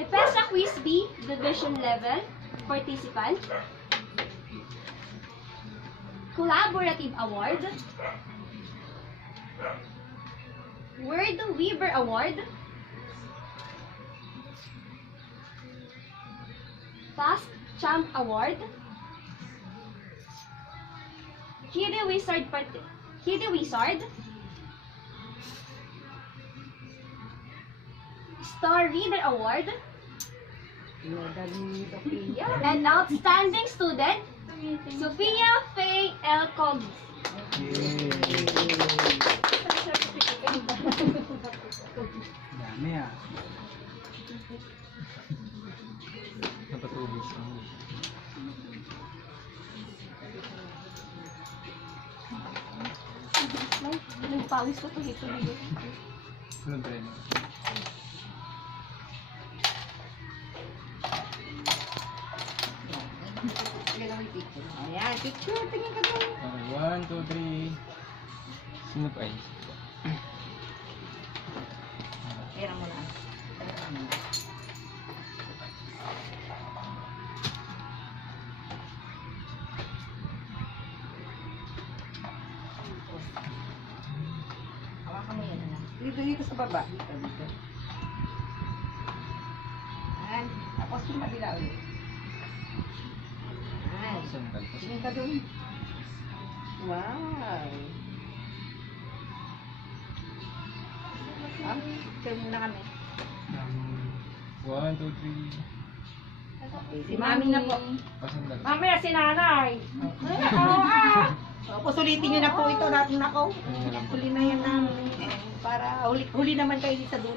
Nepesa Quiz B, Division Level, Participant. Collaborative Award. Word Weaver Award. Fast Champ Award. Hidden Wizard Star Reader Award. And Outstanding Student, Sophia Faye L. Coggs. Dami ah. Napatubos lang. Nagpawis ko to dito. Anong trend? Ayan, picture. Tingin ka doon. Okay, 1, 2, 3. Sino pa eh? Pera mo na. Hawakan mo yan, anak. Dito sa baba. Dito. Ayan. Tapos yung kabila ulit. Ayan. Sandal pa. Tingin ka doon. Wow. Ah, picture muna kami. 1, 2, 3. Si mami na po. Sandal. Mamaya si nanay. Tapos ulitin nyo na po ito natin ako. Huli na yan namin. Para huli naman kayo sa dulo.